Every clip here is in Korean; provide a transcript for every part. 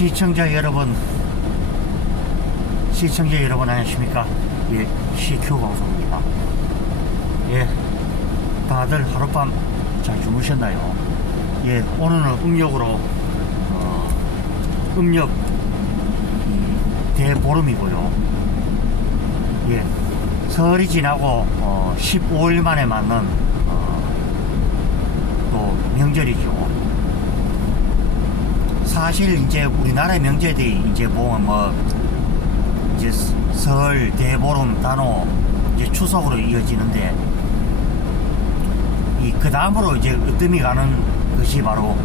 시청자 여러분 안녕하십니까? 예, CQ 방송입니다. 예, 다들 하룻밤 잘 주무셨나요? 예, 오늘은 음력으로 음력 대보름이고요. 예, 설이 지나고 15일 만에 맞는 또 명절이죠. 사실 이제 우리나라의 명절이 이제 보면 뭐 이제 설, 대보름, 단오, 이제 추석으로 이어지는데 이 그 다음으로 이제 으뜸이 가는 것이 바로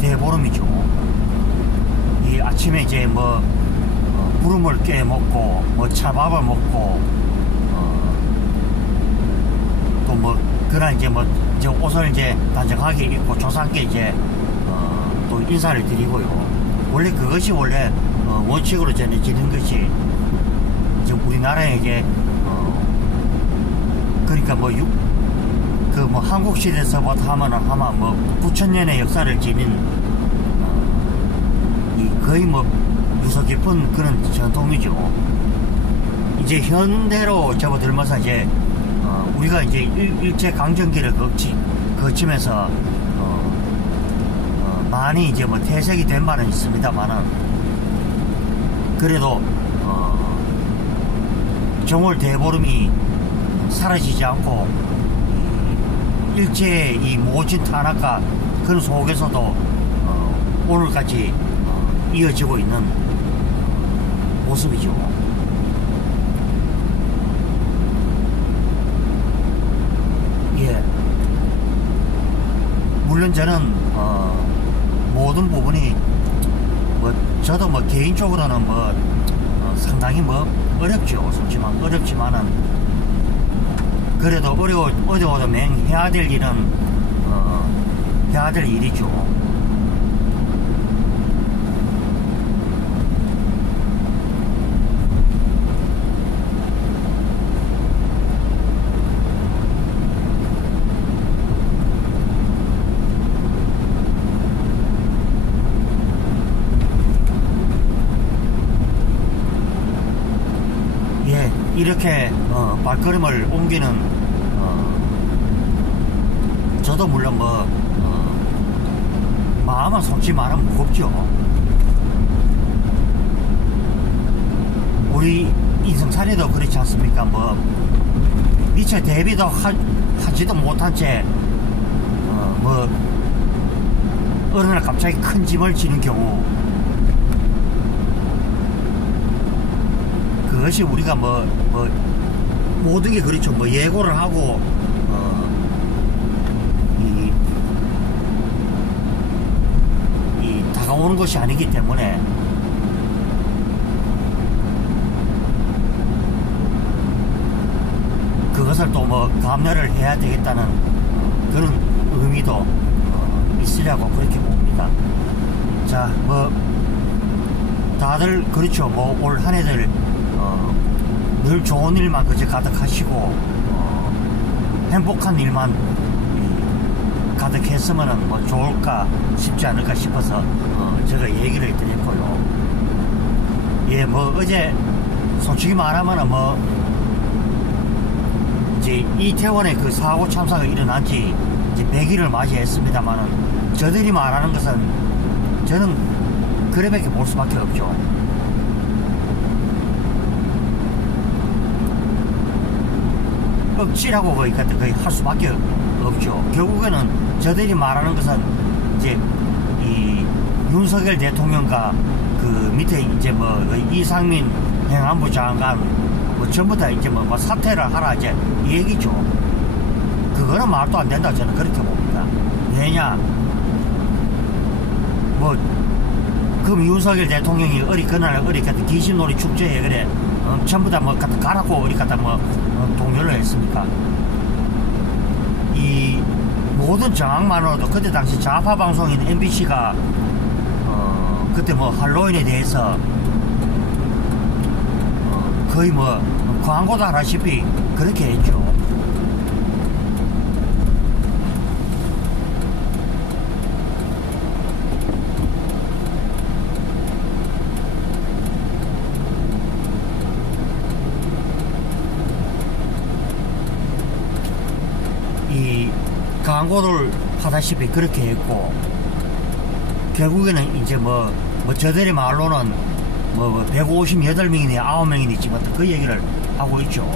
대보름이죠. 이 아침에 이제 뭐 부름을 깨 먹고 뭐 차밥을 먹고 또 뭐 그날 이제 뭐 이제 옷을 이제 단정하게 입고 조상께 이제 또 인사를 드리고요. 원래 그것이 원래 원칙으로 전해지는 것이 이제 우리나라에 이제 그러니까 뭐 그 뭐 한국 시대에서부터 하면은 아마 뭐 9,000년의 역사를 지닌 이 거의 뭐 유서 깊은 그런 전통이죠. 이제 현대로 접어들면서 이제 우리가 이제 일제 강점기를 거치면서 많이 이제 뭐 퇴색이 된 바는 있습니다만은 그래도 정월 대보름이 사라지지 않고 일제의 이 모진 탄압과 그런 속에서도 오늘까지 이어지고 있는 모습이죠. 예, 물론 저는 모든 부분이 뭐 저도 뭐 개인적으로는 뭐 상당히 뭐 어렵죠. 솔직히 어렵지만은 그래도 어려워도 해야 될 일은 해야 될 일이죠. 이렇게 발걸음을 옮기는 저도 물론 뭐 마음은 솔직히 말하면 무겁죠. 우리 인생살이도 그렇지 않습니까? 뭐 미처 대비도 하지도 못한 채 뭐 어느 날 갑자기 큰 짐을 지는 경우, 그것이 우리가 뭐 모든 게 그렇죠. 뭐 예고를 하고 이 다가오는 것이 아니기 때문에 그것을 또 뭐 감내를 해야 되겠다는 그런 의미도 있으려고 그렇게 봅니다. 자, 뭐 다들 그렇죠. 뭐 올 한 해들 늘 좋은 일만 그저 가득하시고 행복한 일만 가득했으면 뭐 좋을까 싶지 않을까 싶어서 제가 얘기를 드렸고요. 예, 뭐 어제 솔직히 말하면 뭐 이제 이태원의 그 사고 참사가 일어난 지 이제 100일을 맞이했습니다만은 저들이 말하는 것은 저는 그래밖에 볼 수밖에 없죠. 억지라고 거의 할 수밖에 없죠. 결국에는 저들이 말하는 것은 이제 이 윤석열 대통령과 그 밑에 이제 뭐 이상민 행안부 장관 뭐 전부 다 이제 뭐 사퇴를 하라 이제 이 얘기죠. 그거는 말도 안 된다 저는 그렇게 봅니다. 왜냐, 뭐 그럼 윤석열 대통령이 그날 갖다 귀신놀이 축제에 그래 전부 다 뭐 갖다 가라고 어디 갖다 뭐 동요를 했습니까? 이 모든 정황만으로도 그때 당시 좌파 방송인 MBC가 그때 뭐 할로윈에 대해서 거의 뭐 광고도 하다시피 그렇게 했죠. 광고를 하다시피 그렇게 했고, 결국에는 이제 저들의 말로는 158명이니 9명이니 지금 그 얘기를 하고 있죠.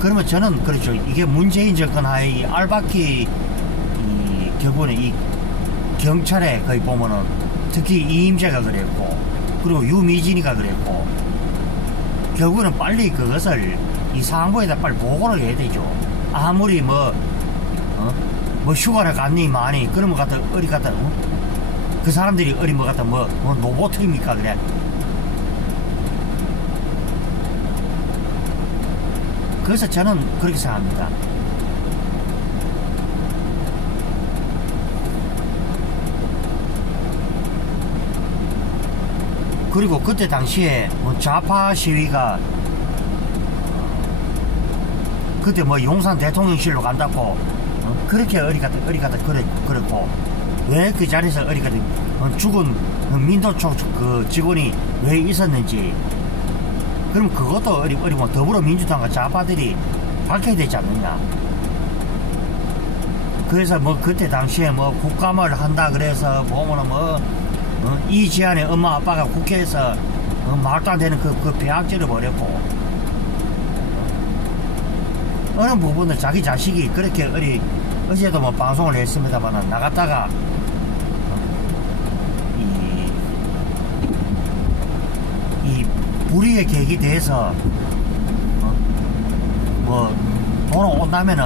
그러면 저는 그렇죠. 이게 문재인 정권 하에 이 알바키 결국에는 이 경찰에 거의 보면은 특히 이임재가 그랬고, 그리고 유미진이가 그랬고, 결국에는 빨리 그것을 이 상부에다 빨리 보고를 해야 되죠. 아무리 휴가를 갔니 마니 그러면 갖다 어디 갖다 그 사람들이 어디 갖다 로봇입니까 그래. 그래서 저는 그렇게 생각합니다. 그리고 그때 당시에 좌파 시위가 그때 용산 대통령실로 간다고 그렇게 어디 갔다 그랬고, 왜 그 자리에서 어디 갔다 죽은 민도총 그 직원이 왜 있었는지, 그럼 그것도 어디 더불어민주당과 좌파들이 밝혀야 되지 않느냐. 그래서 그때 당시에 국감을 한다 그래서 보면은 이지한의 엄마 아빠가 국회에서 말도 안 되는 그 배악질을 벌였고, 어느 부분은 자기 자식이 그렇게 어제도 방송을 했습니다만 나갔다가 이 불의의 계획에 대해서 돌아온다면은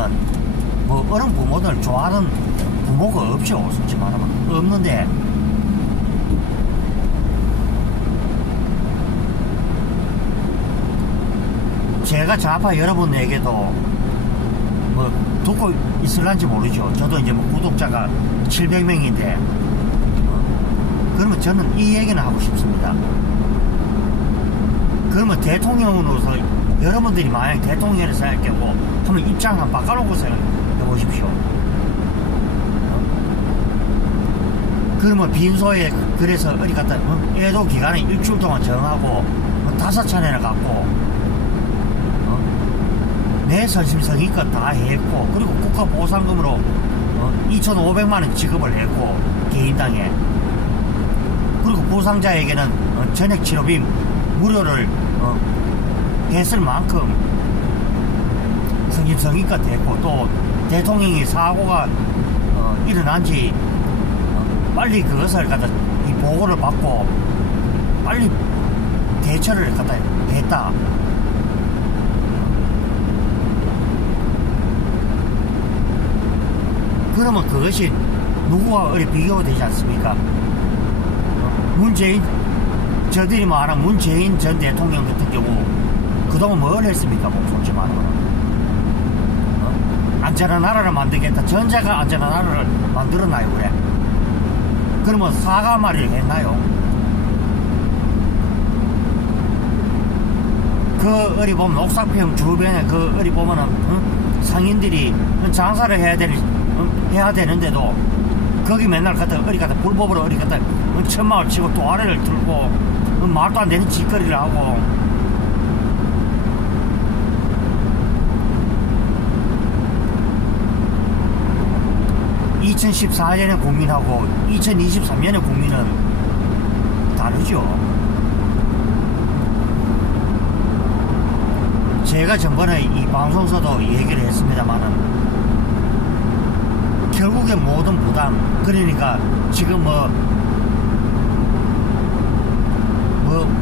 어느 부모들 좋아하는 부모가 없죠. 솔직히 말하면 없는데, 제가 좌파 여러분에게도 듣고 있을란지 모르죠. 저도 이제 구독자가 700명인데 그러면 저는 이 얘기는 하고 싶습니다. 그러면 대통령으로서 여러분들이 만약 대통령을 생각하고 한번 입장 한번 바꿔놓고 생각해 보십시오. 그러면 빈소에 그래서 어디 갔다 애도 기간에 일주일 동안 정하고 5차례나 갔고 내 선심성의껏 다 했고, 그리고 국가보상금으로 2,500만원 지급을 했고 개인당에, 그리고 부상자에게는 전액 치료비 무료를 했을 만큼 선심성의껏 했고, 또 대통령이 사고가 일어난지 빨리 그것을 갖다 이 보고를 받고 빨리 대처를 갖다 했다. 그러면 그것이 누구와 어디 비교가 되지 않습니까? 저들이 말하는 문재인 전 대통령 같은 경우 그동안 뭘 했습니까? 솔직히 말하면 안전한 나라를 만들겠다. 전자가 안전한 나라를 만들었나요? 그래? 그러면 사과말이를 했나요? 그 어디 보면 옥상평 주변에 그 어디 보면은 상인들이 장사를 해야 되는데도 거기 맨날 갔다 어디 갔다 불법으로 어디 갔다 천막을 치고 또 아래를 들고 말도 안 되는 짓거리를 하고, (2014년의) 국민하고 2023년의 국민은 다르죠. 제가 전번에 이 방송에서도 얘기를 했습니다만은 결국에 모든 부담, 그러니까 지금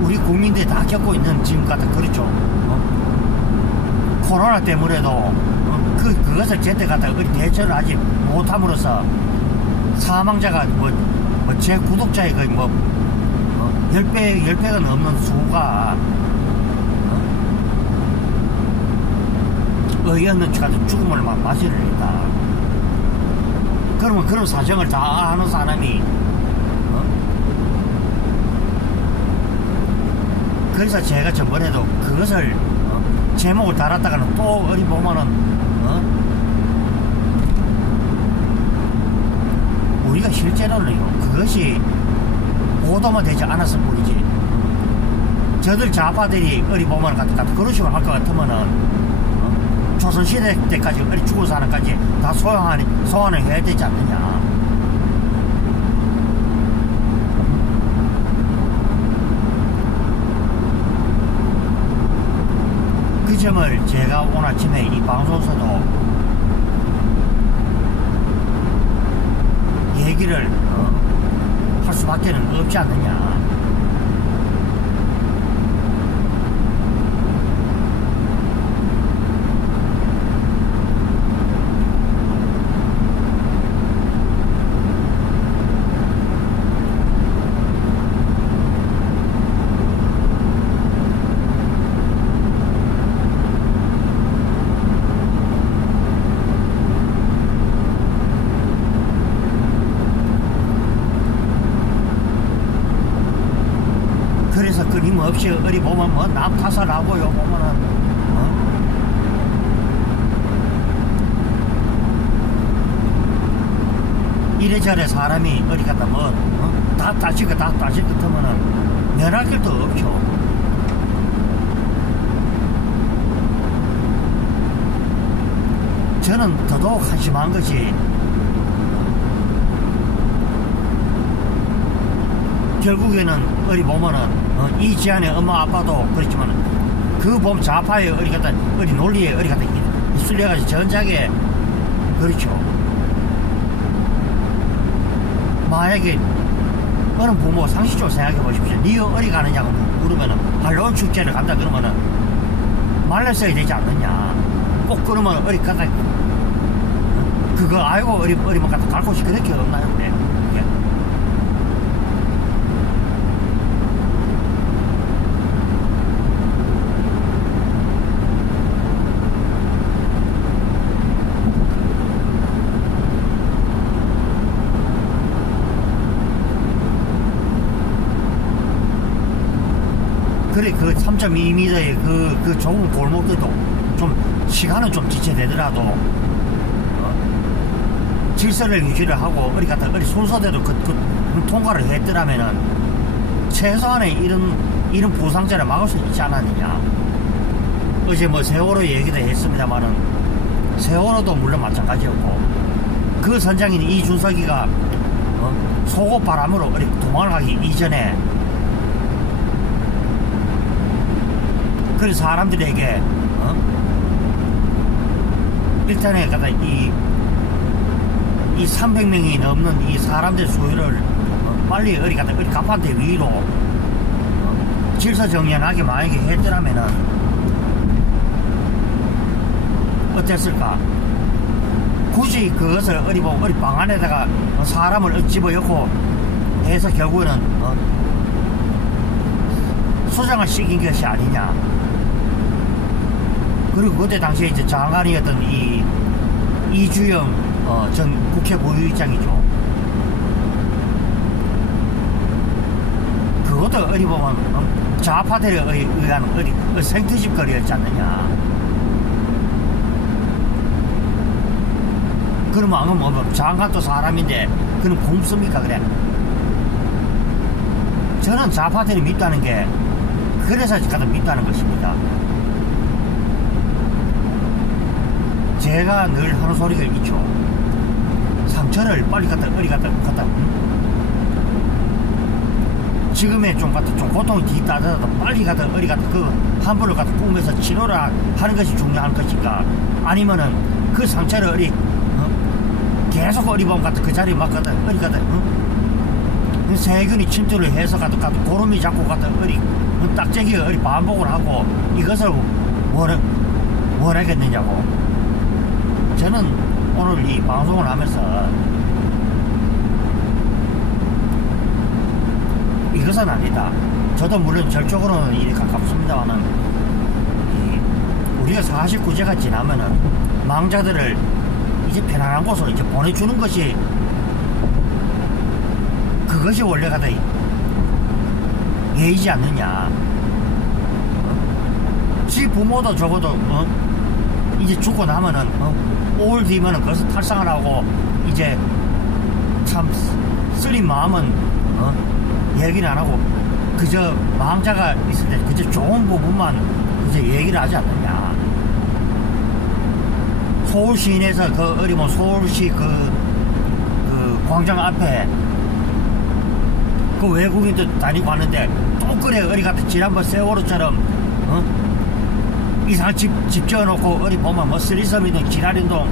우리 국민들이 다 겪고 있는 지금 같은, 그렇죠. 코로나 때문에도 그것을 제때 갖다 어디 대처를 하지 못함으로써 사망자가 제 구독자의 거의 10배가 넘는 수가 어이없는 죽음을 맞이를 했다. 그러면 그런 사정을 다 아는 사람이 그래서 제가 전번에도 그것을 제목을 달았다가는 또 어디 보면은 우리가 실제로는요 그것이 보도만 되지 않았을 뿐이지, 저들 좌파들이 어디 보면은 그런 식으로 할 것 같으면은 조선시대 때까지 어리 죽은 사람까지 다 소환을 해야 되지 않느냐. 그 점을 제가 오늘 아침에 이 방송에서도 얘기를 할 수밖에 없지 않느냐. 그래서 끊임없이 어디 보면 뭐 남 탓을하고요 보면은 이래저래 사람이 어디 갔다 뭐 다 따질 것 같으면은 면할 길도 없죠. 저는 더더욱 한심한 것이 결국에는 어디 보면은 이 지안의 엄마 아빠도 그렇지만 그 보면 좌파에 어디 갔다 어디 논리에 어디 갔다 휩쓸려가지고 전작에 그렇죠. 만약에 어느 부모 상식적으로 생각해 보십시오. 니 어디 가느냐고 물으면은 할로윈 축제를 간다 그러면은 말렸어야 되지 않느냐. 꼭 그러면 어디 갔다 그거 알고 어디만 갔다 갈 곳이 그렇게 없나요? 네. 그래, 그 3.2m의 그 좁은 골목들도 좀, 시간은 좀 지체되더라도, 질서를 유지를 하고, 어디 갔다, 어디 순서대로 통과를 했더라면은, 최소한의 이런 부상자를 막을 수 있지 않았느냐. 어제 뭐 세월호 얘기도 했습니다만은, 세월호도 물론 마찬가지였고, 그 선장인 이준석이가, 속옷 바람으로 어디 도망을 가기 이전에, 그 사람들에게 일단에 갖다 이 300명이 넘는 이 사람들 소유를 빨리 어디 갖다 어디 갑판대 위로 질서정연하게 만약에 했더라면은 어땠을까? 굳이 그것을 어디 방 안에다가 사람을 집어넣고 해서 결국에는 소장을 시킨 것이 아니냐. 그리고 그때 당시에 이제 장관이었던 이주영 전 국회 부의장이죠. 그것도 어디 보면 좌파들에 의한 어디 생트집거리였지 않느냐. 그러면 뭐 장관도 사람인데 그는 곰습니까 그래? 저는 좌파들이 밉다는 게 그래서 가장 밉다는 것입니다. 제가 늘 하는 소리가 있죠. 상처를 빨리 갖다 지금의 좀 고통이 뒤따르더라도 빨리 갖다 그 환부를 갖다 꾸면서 치료를 하는 것이 중요한 것인가, 아니면은 그 상처를 계속 보면 갖다 그 자리에 막 갖다 세균이 침투를 해서 갖다 고름이 자꾸 갖다 딱재기가 반복을 하고 이것을 원하겠느냐고. 저는 오늘 이 방송을 하면서 이것은 아니다. 저도 물론 절적으로는 일이 가깝습니다만은 우리가 49제가 지나면은 망자들을 이제 편안한 곳으로 이제 보내주는 것이 그것이 원래 가다 예의지 않느냐. 지 부모도 적어도 이제 죽고 나면은 5월 뒤면은 그것을 탈상을 하고 이제 참 쓰린 마음은 얘기를 안 하고 그저 망자가 있을 때 그저 좋은 부분만 그저 얘기를 하지 않느냐. 서울 시내에서 그 어디 뭐 서울시 그 광장 앞에 그 외국인도 다니고 하는데 또 그래 어디 같은 지난번 세월호처럼 이상한 집 지어놓고 어디 보면 뭐 쓰리섬이든 지랄인동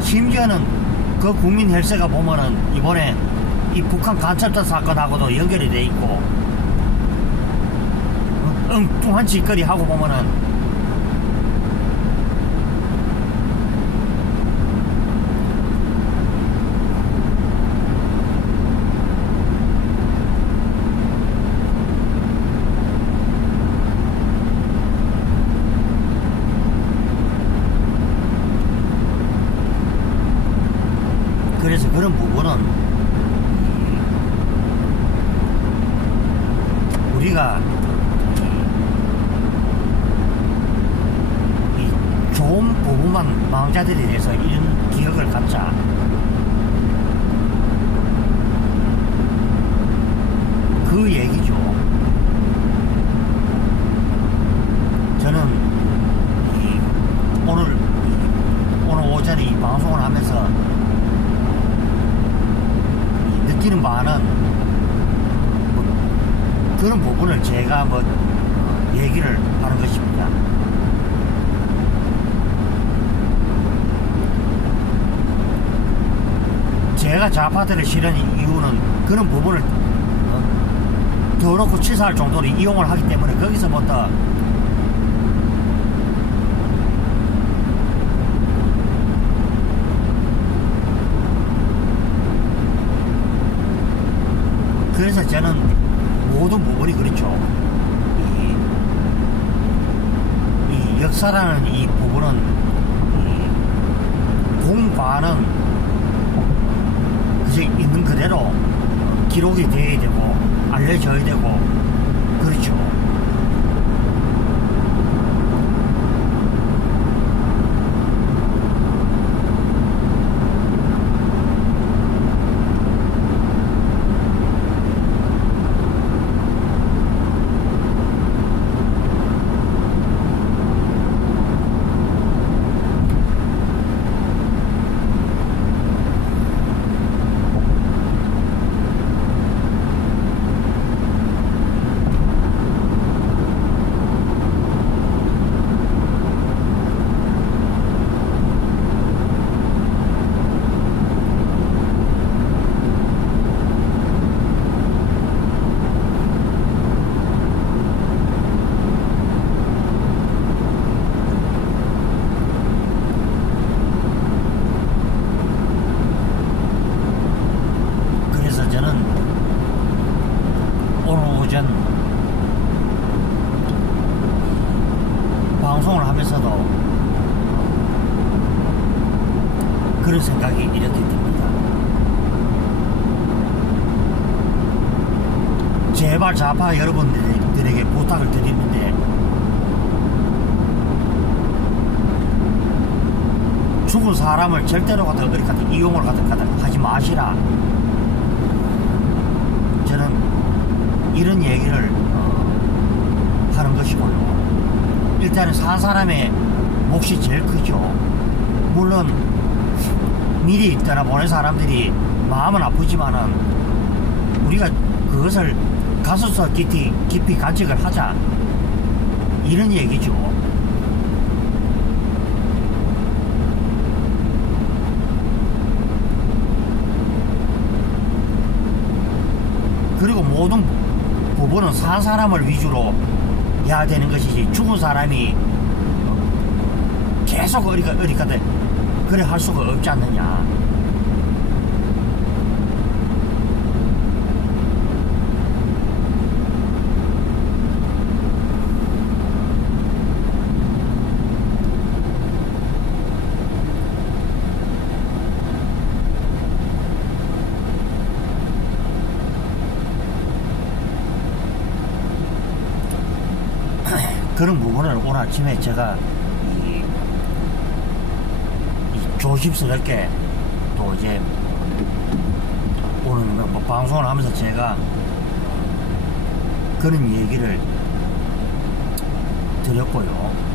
심지어는 그 국민 헬스가 보면은 이번에 이 북한 간첩단 사건하고도 연결이 돼 있고 엉뚱한 짓거리 하고 보면은 그래서 그런 부분은 우리가 이 좋은 부분만 망자들에 대해서 이런 기억을 갖자. 그 얘기죠. 저는 오늘 오전에 이 방송을 하면서 느끼는 바는 그런 부분을 제가 얘기를 하는 것입니다. 제가 좌파들을 싫어하는 이유는 그런 부분을 더럽고 치사할 정도로 이용을 하기 때문에 거기서부터 그래서 저는 모든 부분이 그렇죠. 이 역사라는 이 부분은 공부하는 그저 있는 그대로 기록이 돼야 되고 알려져야 되고 그렇죠. 방송을 하면서도 그런 생각이 이렇게 듭니다. 제발 좌파 여러분들에게 부탁을 드리는데 죽은 사람을 절대로 그렇게 이용을 하지 마시라. 저는 이런 얘기를 하는 것이고요. 일단은 산 사람의 몫이 제일 크죠. 물론 미리 떠나보낸 사람들이 마음은 아프지만은 우리가 그것을 가슴속 깊이 간직을 하자, 이런 얘기죠. 그리고 모든 부분은 산 사람을 위주로 해야 되는 것이지 죽은 사람이 계속 어리까지 그래 할 수가 없지 않느냐. 그런 부분을 오늘 아침에 제가 조심스럽게 또 이제 오늘 뭐 방송을 하면서 제가 그런 얘기를 드렸고요.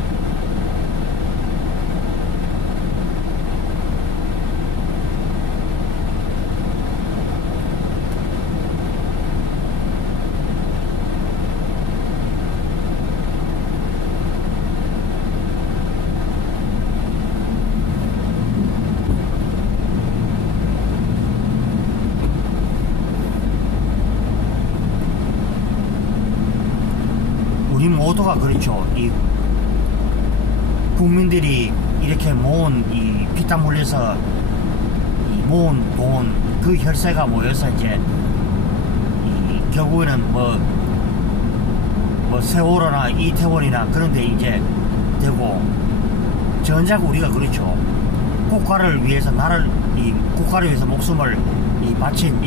우리 모두가 그렇죠. 이 국민들이 이렇게 모은 이 피땀 흘려서 이 모은 돈, 그 혈세가 모여서 이제 이 결국에는 뭐 세월호나 이태원이나 그런데 이제 되고, 전작 우리가 그렇죠. 국가를 위해서 이 국가를 위해서 목숨을 바친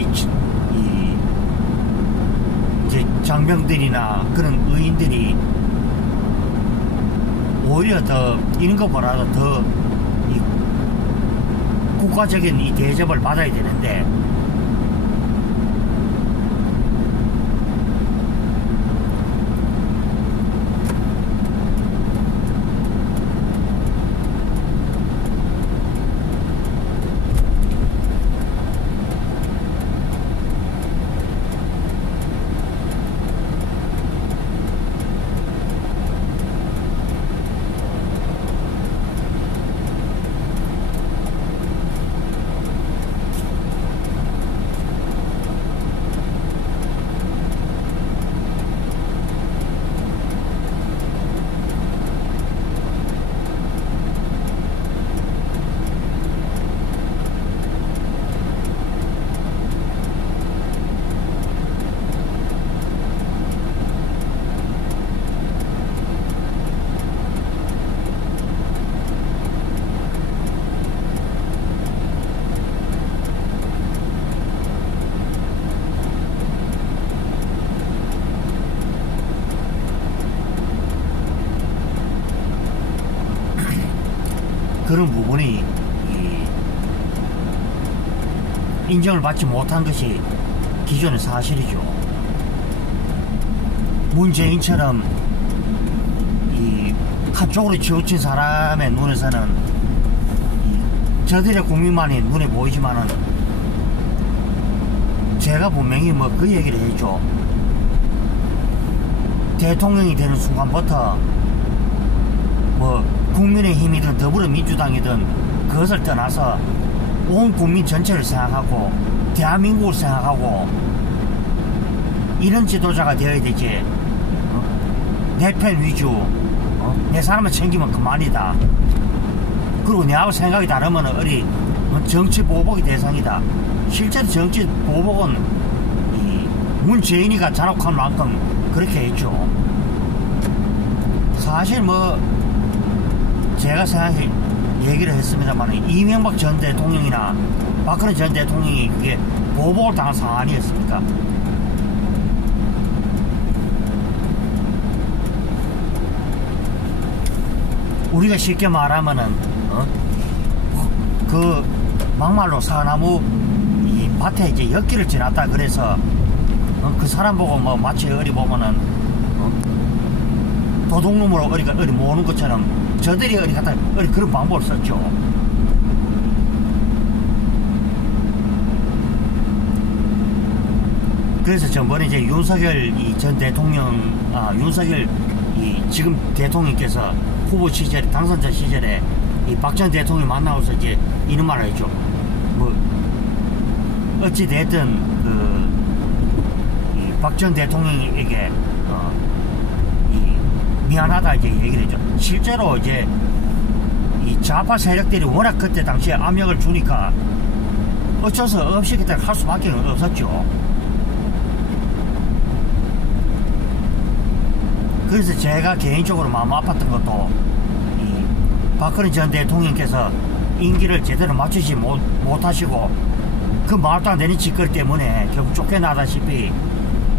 이제 장병들이나 그런 의인들이 오히려 더 이런 것보다도 더 이 국가적인 이 대접을 받아야 되는데, 그런 부분이 인정을 받지 못한 것이 기존의 사실이죠. 문재인처럼 한쪽으로 치우친 사람의 눈에서는 저들의 국민만이 눈에 보이지만은, 제가 분명히 그 얘기를 했죠. 대통령이 되는 순간부터 국민의힘이든 더불어민주당이든 그것을 떠나서 온 국민 전체를 생각하고 대한민국을 생각하고 이런 지도자가 되어야 되지. 내 편 위주, 내 사람을 챙기면 그만이다. 그리고 내하고 생각이 다르면 어리 정치 보복의 대상이다. 실제로 정치 보복은 문재인이가 잔혹한 만큼 그렇게 했죠. 사실 제가 생각해 얘기를 했습니다만, 이명박 전 대통령이나 박근혜 전 대통령이 그게 보복을 당한 상황 아니었습니까? 우리가 쉽게 말하면은 그 막말로 사나무 이 밭에 이제 엿길을 지났다 그래서 그 사람 보고 마치 어리 보면은 도둑놈으로 어리 모으는 것처럼 저들이 어리 그런 방법을 썼죠. 그래서 전번에 이제 윤석열 전 대통령, 윤석열 지금 대통령께서 후보 시절에, 당선자 시절에 박 전 대통령 만나고서 이제 이런 말을 했죠. 어찌됐든 박 전 대통령에게 미안하다 이제 얘기를 했죠. 실제로 이제 이 좌파 세력들이 워낙 그때 당시에 압력을 주니까 어쩔 수 없이 그때 할 수밖에 없었죠. 그래서 제가 개인적으로 마음 아팠던 것도 박근혜 전 대통령께서 임기를 제대로 맞추지 못하시고 그 말도 안 되는 짓거리 때문에 결국 쫓겨나다시피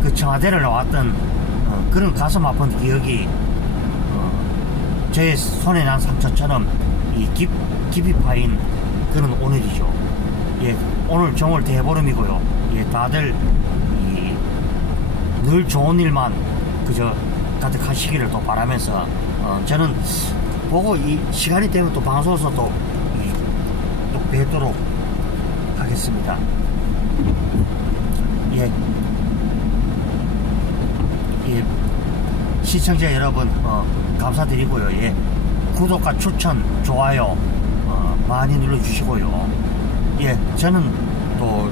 그 청와대를 나왔던 그런 가슴 아픈 기억이 제 손에 난 상처처럼 깊이 파인 그런 오늘이죠. 예, 오늘 정월 대보름이고요. 예, 다들 늘 좋은 일만 그저 가득하시기를 또 바라면서 저는 보고 이 시간이 되면 또 방송에서 또 뵙도록 하겠습니다. 예, 시청자 여러분 감사드리고요. 예, 구독과 추천, 좋아요 많이 눌러주시고요. 예, 저는 또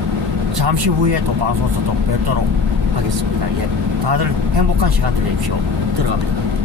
잠시 후에 또 방송에서 또 뵙도록 하겠습니다. 예, 다들 행복한 시간 되십시오. 들어갑니다.